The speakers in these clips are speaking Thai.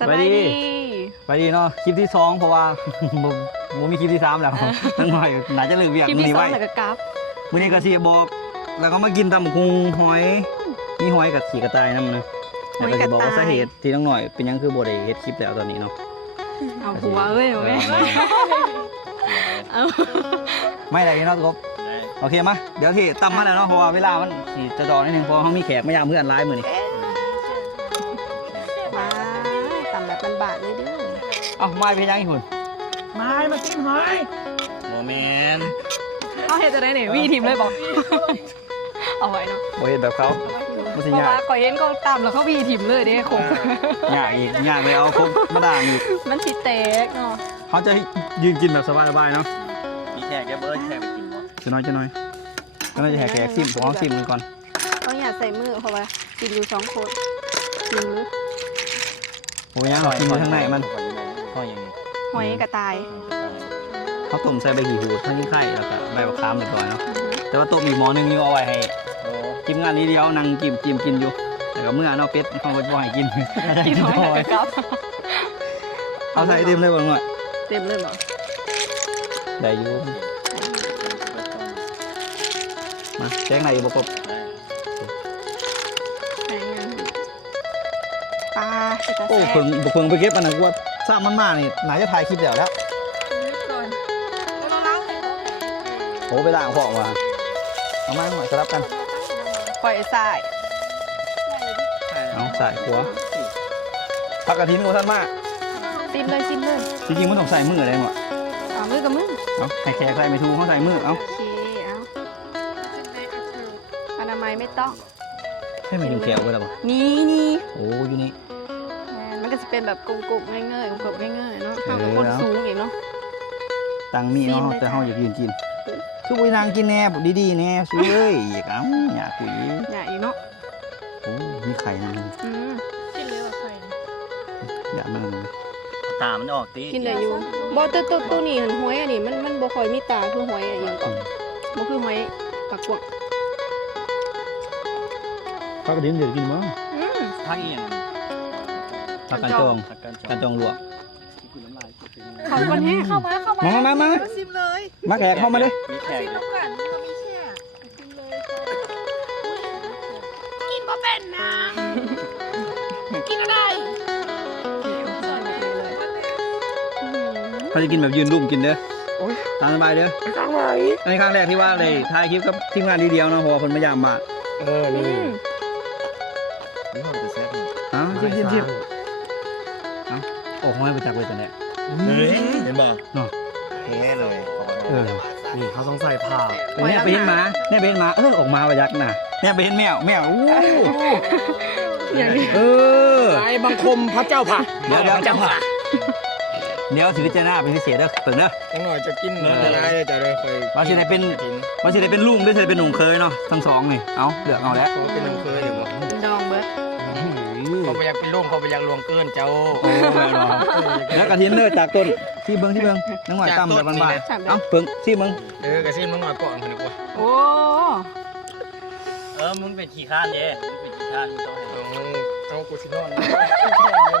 สบายดีไปดีเนาะคลิปที่2เพราะว่า บ่มีคลิปที่3แล้วตั้งหน่อยน่าจะเลิกเวียก คลิป มื้อ ที่ นี้ สอ ไว้ งแล้วก็กราฟ มื้อนี้ก็สิบอกแล้วก็มากินตำบักหุ่งหอยมีหอยกับขี่กระต่ายนำนะแล้วก็สิบอกว่าสาเหตุที่น้องหน่อยเป็นหยังคือบ่ได้เฮ็ดคลิปแล้วตอนนี้เนาะ เอาหัวเอ้ยแม่เอา ไม่ได้เนาะทุกคนโอเคมาเดี๋ยวที่ตำมาแล้วเนาะเพราะว่าเวลามันสิจะดอนิดนึงเพราะเขามีแขกมายามเพื่อนหลายมื้อนี้ ว้ายตำแบบบานๆเลยเด้อ เอ้ามาเป็นยังอีกหุ่น มากินหอย โมเมน เอาเฮ็ดจะได้เนี่ยวีทีมเลยบอกเอาไว้เนาะ บ่เฮ็ดแบบเขาบ่สิ เพราะ ยาก ว่าก่อยเห็นก็ตำแล้วเขาวีทีมเลยเด้คง ยากอีกยากเลยเอาครบมาด่างอีก มันสิแตกเนาะ เขาจะยืนกินแบบสบายๆเนาะ มีแขกแกเบิร์ดแขกไปกินวะ จะน้อยก็น่าจะแหกแขกซิมผมเอาซิมกันก่อน ต้องอย่าใส่มือเพราะว่ากินอยู่2คนกินมือ โอ้ยยังกินอยู่ข้างในมัน หอยยังไง หอยกระต่าย เขาต้มใส่ใบหีหูดทั้งยิ่งไข่แล้วก็ใบมะขามเรียบร้อยเนาะแต่ว่าต้มอีกหม้อนึงนี่เอาไว้ให้ทีมงานนี้เดียวนั่งจิ้มกินอยู่แต่ก็เมื่อเนาะเป็ดเขาก็บ่ให้กิน กินหอยแล้วก็กราฟ เอาใส่เต็มเลยบ่หน่อย เต็มเลยเหรอ ได้อยู่มาแจ้งไหนอยู่บ่ครบ ไหนยังปลาจะกระ โอ้ แซ่ เพิ่งไปเก็บอันนั้นว่าทราบมันมานี่น่าจะถ่ายคลิปเดียวแล้วโอ้ไปล้างพ่อมาเอามาหน่อยสลับกัน ปล่อยสาย เอาใส่หัวผักกระถินโอท่านมาก ซิมเลย จริงๆมันต้องใส่มือเลยหมด เอามือกับมือ เอาให้แขกใส่ไม่ถูกเขาใส่มือเอา โอเคเอาอนามัยไม่ต้อง ให้มันอยู่แขวไว้แล้วบ่ นี่ โอ้อยู่นี่ มันก็จะเป็นแบบกลมๆง่ายๆกลมๆง่ายๆเนาะ เออ ข้าวกับคนสูงอีกเนาะ ตังมี ซีน เนาะ เลย แต่ จ้ะ เฮาอยากยืนกินคือบุยนางกินแน่บอกดีๆแน่ซื้อเลยอยากเอาอยากคุย อย่าอีกเนาะ โอ้มีไข่นาง อืม อยากมัน ตามันออกตี กินได้อยู่บ่ตัวนี้หันหอยอันนี้มันบ่ค่อยมีตาคือหอยอย่างก่อนบ่คือหอยปากกวาง ผักกระถินเดี๋ยวกินมั้ง อืม พักอีกอย่าง ผักกันจอง พักกัน กันจองลวก เข้ากันแฮะเข้ามา มา ซิมเลย มาแขกเข้ามาดิ มีแขก ซิมลูกกันเรามีแช่ซิมเลยกินบ่เป็นนะกินอะไร เขาจะกินแบบยืนรุ่มกินเด้อตามสบายเด้ออันนี้ครั้งแรกที่ว่าเลยถ่ายคลิปกับทีมงานเดียวเนาะเพราะว่าคนพยายามมา นี่ผมจะแซ่บ เอ้าชิมเอ้าออกมาไปจากเลยตอนเนี้ย เห็นบ่ เนาะ แน่เลย นี่เขาต้องใส่ผ้า เนี่ยไปเห็นหมาออกมาประยักหน่ะเนี่ยไปเห็นแมวอู้ อย่างนี้ เออ ไอ้บังคมพระเจ้าผ่า เดี๋ยวจะผ่าเดี๋ยวถือเจน่าเป็นพิเศษเด้อเปิดเด้อ หน่อยจะกินละลายเลยจะได้คอย ว่าสิได้เป็นว่าสิได้เป็นลุงหรือสิได้เป็นหนุ่มเคยเนาะทั้งสองนี่เอาเลือกเอาแล้ว เขาเป็นน้ำเคยหรือวะ ดองเบิด เขาไปอยากเป็นลูกเขาไปอยากลวงเกินเจ้า โอ้แม่รอแล้วกระถินเด้อจากต้นที่เบิ้งน้องหน่อยตั้มแบบบ้านๆเอ้าเบิ้งที่เบิ้ง กระซิบน้องหน่อยก่อนคนดีกว่า โอ้ มึงเป็นขี้ข้านเด้มึงเป็นขี้ข้านมึงต้องให้ เอากูชินอน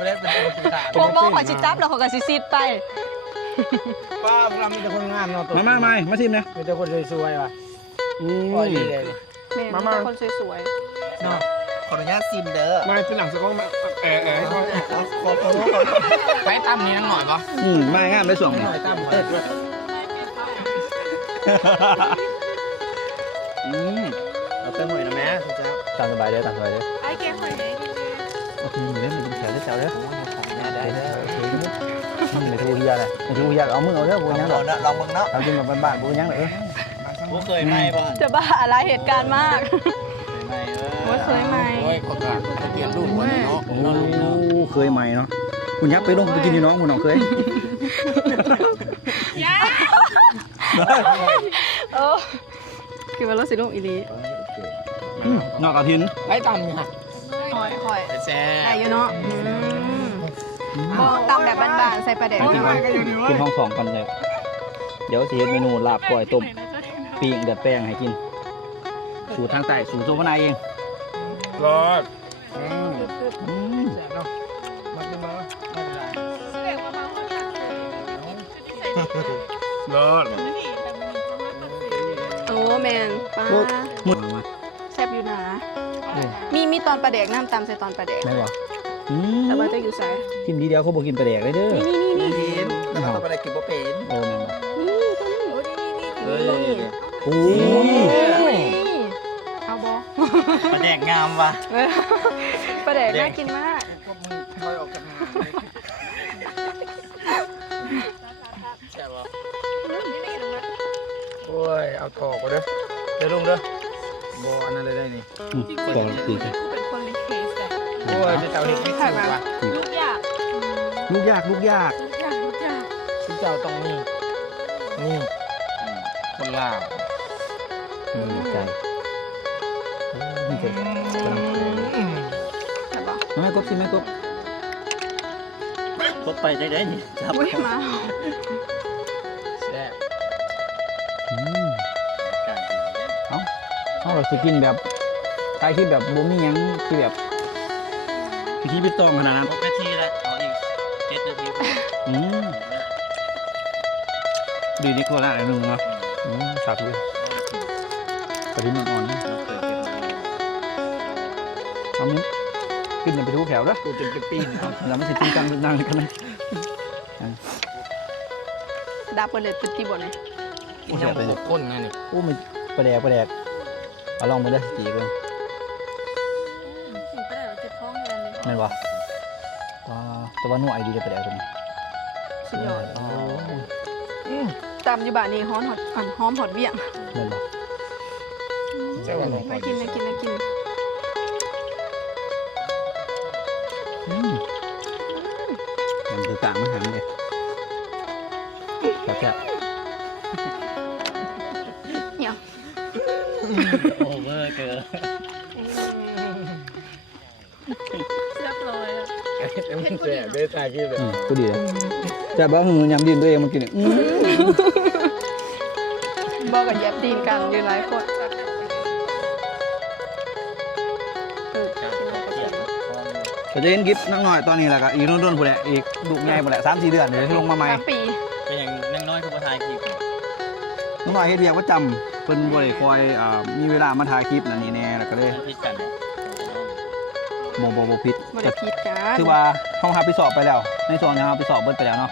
ไม่ได้เป็นคนขา พวกบอกขอชิจับแล้วเขาก็สิซีดไป ป้าพวกเรามีแต่คนงามเนาะตัว มาชิมนะ มีแต่คนสวยๆว่ะปล่อยดีเลย แม่มันเป็นคนสวย เนาะขออนุญาตซิมเด้อ มาเป็นหลังสักก้องมาให้เขา ขอไปตั้มนี้นั่งหน่อยปะ ไม่งามได้ส่วน หน่อยตั้มเปิดด้วย เราเป็นหวยนะแม่คุณเจ้า ตามสบายเด้อตามสบายเด้อ ๆไอ้เกมหอยแดง โอเคอยู่เด้อมีแถวได้แถวเด้อ แม่ได้เด้อ ไม่ถูกเฮียเลยไม่ถูกเฮียเอามือเอาเด้อบูยังหรอก ลองมึงเนาะ ทำกินแบบบ้านๆบูยังเลย กูเคยไหมบ้าง จะบ้าอะไรเหตุการณ์มาก เคยไหม ว่าเคยไหม โอ้ยคนละเปลี่ยนรูปวันนี้เนาะ โอ้เคยใหม่เนาะคุณยักษ์ไปลงไปกินที่น้องคุณน้องเคย เออคือว่ารถสิลงอีลี นอกกระถิน ไอ้ตั้มนี่ค่ะ หอย แซ่ ได้อยู่เนาะตำแบบบ้านๆใส่ปลาแดก กินห้องสองกันเลยเดี๋ยวสิเฮ็ดเมนูลาบก้อยต้มปิ้งเดือดแป้งให้กินสูตรทางใต้สูตรโซวนาเอง รอด อืม เนาะมาขึ้นมา รอด โอ้แมนปลา หมดมา แซ่บอยู่นะมีตอนปลาแดกน้ำตำใส่ตอนปลาแดก ไม่หรอ แต่ว่าจะอยู่ใส่ กินดีเดียวเขาบอกกินปลาแดกเลยเด้อ นี่ กินแล้วก็ต้องไปได้กินบ่เป็น โอ้แม่นบ่ เฮ้ย โอ้ย เอาบอ มาแดกงามว่ะ ปลาแดกน่ากินมาก ก็มึงถอยออกจากงานแซ่บบ่โอ้ยเอาต่อก็เด้อเดี๋ยวลุงเด้อบ่อันนั้นเลยได้นี่ ต่อตีกัน เป็นคนรีเควสต์ โอ้ยเจ้าเห็ดไม่ถูกว่ะ ลูกยาก ลูกยากลูกยาก คุณเจ้าต้องนี่คนลาว ใจนี่เกิด ใช่ปะ แม่กบสิแม่กบ พบไปได้นี่จับ อุ้ยมา แซ่บ เขาเราสิกินแบบใครที่แบบบ่มีหยังที่แบบพิธีพิตองขนาดนั้น 6 นาทีแล้วเอาอีก7 นาที ดีดีกว่าละอันนึงเนาะสักเลยกระดิ่งมันอ่อนนะเอานี้กินอย่าไปทุกแถวนะ กูจนเป็นปีนเอา แล้วมันสิจริงจังนั่งกันนะ ดับเบิลเลยตีบอลเลย ยังหกคนนะนี่ โอ้มันประแดกเอาลองไปเลยจีก่อนแม่นวะแต่ว่าหน่วยดีเลยประแดกตัวนี้ สุดยอดตามอยู่บ้านนี่ฮ้อนหอดหอมหอดเบี้ยง แม่นวะ แซ่บว่าของ น่ากิน มันคือกลางมันหันเลยแซ่บ เหี่ยว โอเวอร์เกิน เรียบร้อยแล้ว มันแซ่บได้ตายกี่แบบ กูดีเลยแต่บ้าหือยำดินตัวเองมันกิน บอกกับเย็บตีนกันอยู่หลายคนก็จะเห็นกิฟต์นักหน่อยตอนนี้แหละก็อีกโดนผู้แหละอีกลูกใหญ่ผู้แหละ3-4 เดือนเดี๋ยวที่ลงมาใหม่ 3 ปี เป็นอย่างน้อยๆคือมาถ่ายคลิป น้องหน่อยเฮ็ดเวียกประจำเพิ่นบ่ได้คอยมีเวลามาถ่ายคลิปนั่นนี่แน่แล้วก็เลย พิดกัน บ่ผิด บริพิษกัน คือว่าเฮารับผิดชอบไปแล้ว ในส่วนที่เฮารับผิดชอบเบิดไปแล้วเนาะ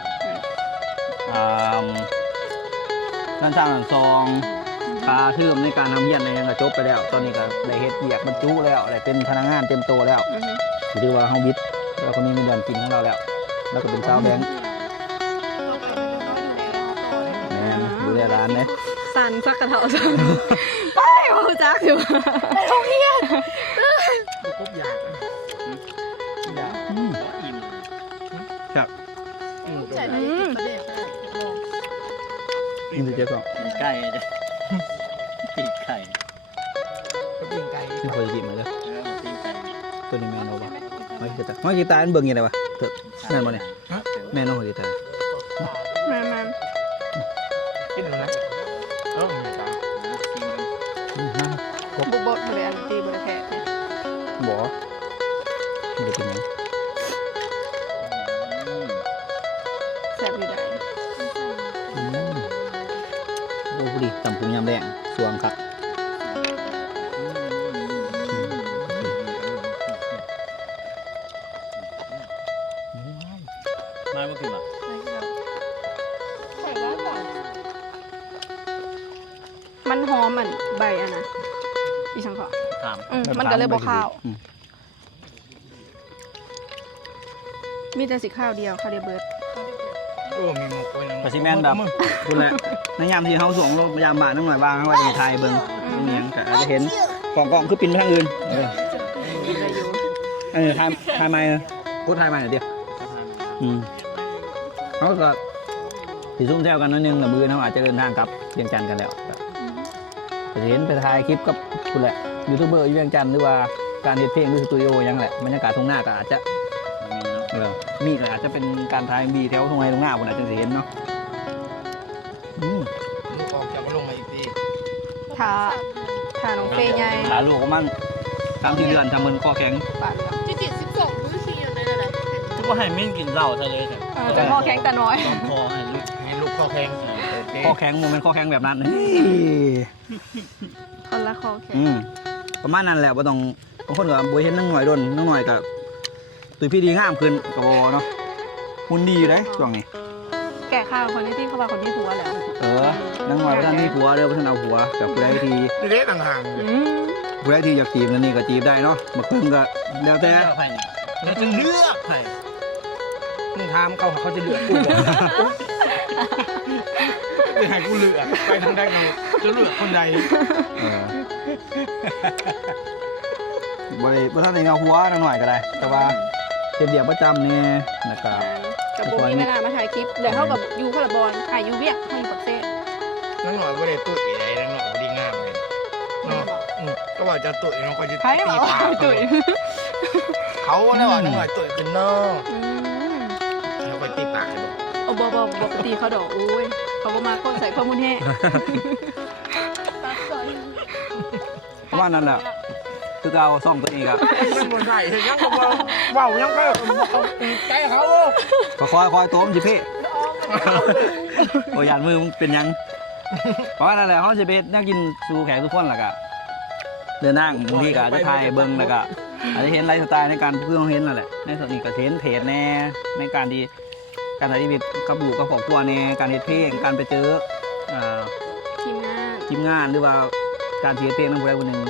ด้านสร้างด้านซองค่าเทอมในการทำเรียนในยังก็จบไปแล้ว ตอนนี้ก็ได้เฮ็ดเวียกบรรจุแล้วได้เป็นพนักงานเต็มตัวแล้วถือว่าเฮาวิทย์แล้วก็มีเงินเดือนกินของเราแล้ว แล้วก็เป็นชาวแบงค์แม่นดูแลร้านเด้ สันสักกระเทาสันไปโอ้จักอยู่โรงเรียน กูอยาก อิ่ม ครับ ใช่ไหม นี่สิเจ๊ก็ ใกล้จะตีไข่ ก็ปิ้งไก่ ที่เคยกินมาเลย ตีไข่ ตัวนี้แม่นบ่ไม่กีตาร์ไม่กีตาร์มันเบิ่งยังไงวะเถอะแม่นบ่เนี่ยแม่นบ่กีตาร์ แม่ กินมันนะเออไม่ตาย บุบบดบริอันตีบริแพ้ บ่มันจะเป็นหยัง แสบอยู่ไหน โอ้ดีตำปูยำแดงสวงครับ มาเมื่อคืนป่ะ มันหอมมันใบอันนะอีสังขะ ถาม มันก็เลยบอกข้าว มีแต่สีข้าวเดียวข้าวเดียวเบิร์ด เออมีหมกไว้ ปฏิแมนแบบคุณแหละในยามที่เขาส่งลงยามบ้านนิดหน่อยบ้างว่าจะถ่ายเบิ่งตรงนี้ก็อาจจะเห็นกล่องคือปินไปทางอื่นได้อยู่ ถ่ายไม้พูดถ่ายไม้หน่อยเดียวเขาก็สิซุ่มแซวกันนิดนึงกับมือเขาอาจจะเดินทางกลับเวียงจันทร์กันแล้วก็จะเห็นไปถ่ายคลิปกับคุณแหละยูทูบเบอร์อยู่เวียงจันทร์หรือว่าการเฮ็ดเพลงหรือสตูดิโอยังแหละบรรยากาศทุ่งหน้าก็อาจจะมีก็อาจจะเป็นการถ่ายมีแถวทุ่งไร่ทุ่งนาผมอาจจะเห็นเนาะ มึงออกจากมาลงมาอีกที ทาน้องเฟยใหญ่ ขาลูกของมัน3-4 เดือนทำมันข้อแข็ง ปาดแล้ว ทุกคนให้มิ้นกินเหล้าทะเลเนี่ย แต่หม้อแข็งแต่น้อย ต้องคอให้ลูก ให้ลูก ข้อแข็งโอเค ข้อแข็งโมเมนต์ข้อแข็งแบบนั้น คนละคอแข็ง ประมาณนั้นแหละบ่ต้องบางคนก็บ่เห็นนั่งหน่อยโดนนั่งหน่อยก็ตุยพี่ดีงามขึ้นก็บ่เนาะหุ่นดีอยู่เด้ช่วงนี้ แก่ข้าวคนที่เขาว่าคนที่ผัวแล้ว นั่งหน่อยบ่ทันมีผัวเด้อบ่ทันเอาผัวกับผู้ใดที่ นี่เด็กต่างๆเลย ผู้ใดที่อยากจีบนั่นนี่ก็จีบได้เนาะบ่เพิ่นก็แล้วแต่ เลือกไผ่นี่ เราจะเลือกไผ่มึงถามเขาจะเลือกกูบอกจะให้กูเลือกไปทางใดเราจะเลือกคนใด บ่ทันได้เอาผัวนั่งหน่อยก็ได้ แต่ว่าเฮ็ดเวียกประจำนี่แล้วก็ กับโบมีเวลามาถ่ายคลิปเดี๋ยวเขากับยูเขาละบอลถ่ายยูเวียกเขาอยู่ปักเซ่ นั่งหน่อยไม่ได้ตุ้ยอะไรนั่งหน่อยไม่ได้งามเลยเนาะก็ว่าจะตุ้ยน้องก็จะ ใครบอกว่าตุ๋ย เขาเนี่ยว่านั่งหน่อยตุ้ยเป็นนอกเขาไปตีปากเลย โอ้บปกติเขาดอกอุ้ยเขาบอกมาคนใส่ข้อมูลแห่ ว่านั่นแหละคือเอาซ่อมตัวนี้ครับ มันบนได้เห็นยังก็ว่ายังก็ใจเขา คอยตัวมันสิเพ่โอ้ยานมือมึงเป็นยังเพราะว่านั่นแหละเขาจะไปนั่งกินสู่แขกทุกคนแหละก็เดินนั่งบางทีก็จะถ่ายเบิ้งแล้วก็อาจจะเห็นไลฟ์สไตล์ในการเพื่อนเห็นนั่นแหละในส่วนนี้ก็เห็นเพจแน่ในการที่การถ่ายชีวิตกับบุกับครอบครัวแน่การเฮ็ดเพลงการไปเจอ ทีมงานทีมงานหรือว่าการเฮ็ดเพลงนั่นผู้ใดผู้หนึ่ง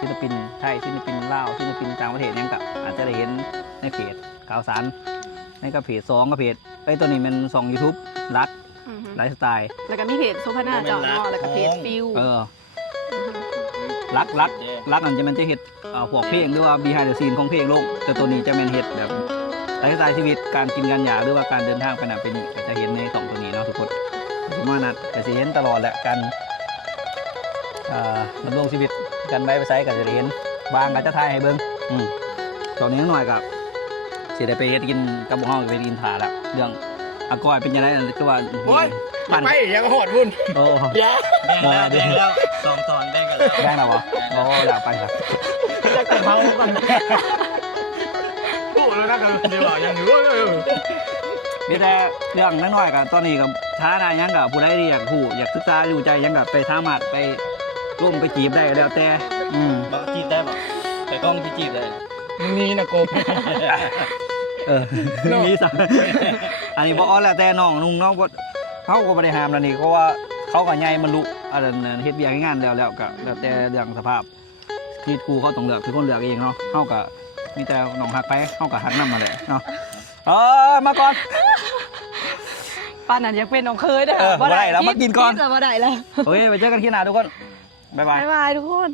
ศิลปินไทยศิลปินลาวศิลปินต่างประเทศเนี่ยก็อาจจะได้เห็นในเพจข่าวสารในกับเพจ2กับเพจตัวนี้มัน2 YouTube รักไลฟ์สไตล์ แล้วก็มีเพจโซฟาน่าเจาะเนาะแล้วก็เพจฟิว รักอันจะมันจะเฮ็ดพวกเพลงหรือว่า behind the scene ของเพลงลงแต่ตัวนี้จะเป็นเฮ็ดแบบไลฟ์สไตล์ชีวิตการกินการหยาหรือว่าการเดินทางไปนั่นไปนี่ก็จะเห็นใน2ตัวนี้เนาะทุกคนประมาณนั้นก็สิเห็นตลอดแหละการดำรงชีวิตกันไปไซต์ก็จะได้เห็นบางก็จะถ่ายให้เบิ่งตอนนี้หน่อยกับสิได้ไปเฮ็ดกินกับบ่เฮาไปกินถาละเรื่องอากอยเป็นยังไงคือว่า โอ้ย ปั่น ไปยังหอดวุ่น โอ้ แย่ แบ่งแล้ว2 ตอนแบ่งกันแล้ว ได้แล้วบ่โอ้อยากไปครับ จะเมากันพูดแล้วนะกันเดี๋ยวยังอยู่ มีแต่เรื่องน้อยๆกับตอนนี้กับท้าทายยังกับผู้ใดที่อยากผู้อยากศึกษาอยู่ใจยังกับไปสามารถไปร่วมไปจีบได้แล้วแต่บอกจีบได้บอกแต่กล้องที่จีบเลย นี่นะโก มีสักอันนี้บอกแล้วแต่น้องนุ่งน้องบ่เขาก็ไม่ได้ห้ามแล้วนี่เพราะว่าเขาก็ใหญ่มันลุอันนั้นเฮ็ดเบียกงานแล้วก็แล้วแต่เรื่องสภาพที่ครูเขาต้องเลือกคือคนเลือกเองเนาะเขาก็มีแต่น้องหักไปเขาก็หักนำมาเลยเนาะมาก่อน ป้านันยังเป็นน้องเคยได้ บ่ได้แล้วมากินก่อน บ่ได้แล้ว โอเคไปเจอกันที่หน้าทุกคนบ๊ายบาย บ๊ายบายทุกคน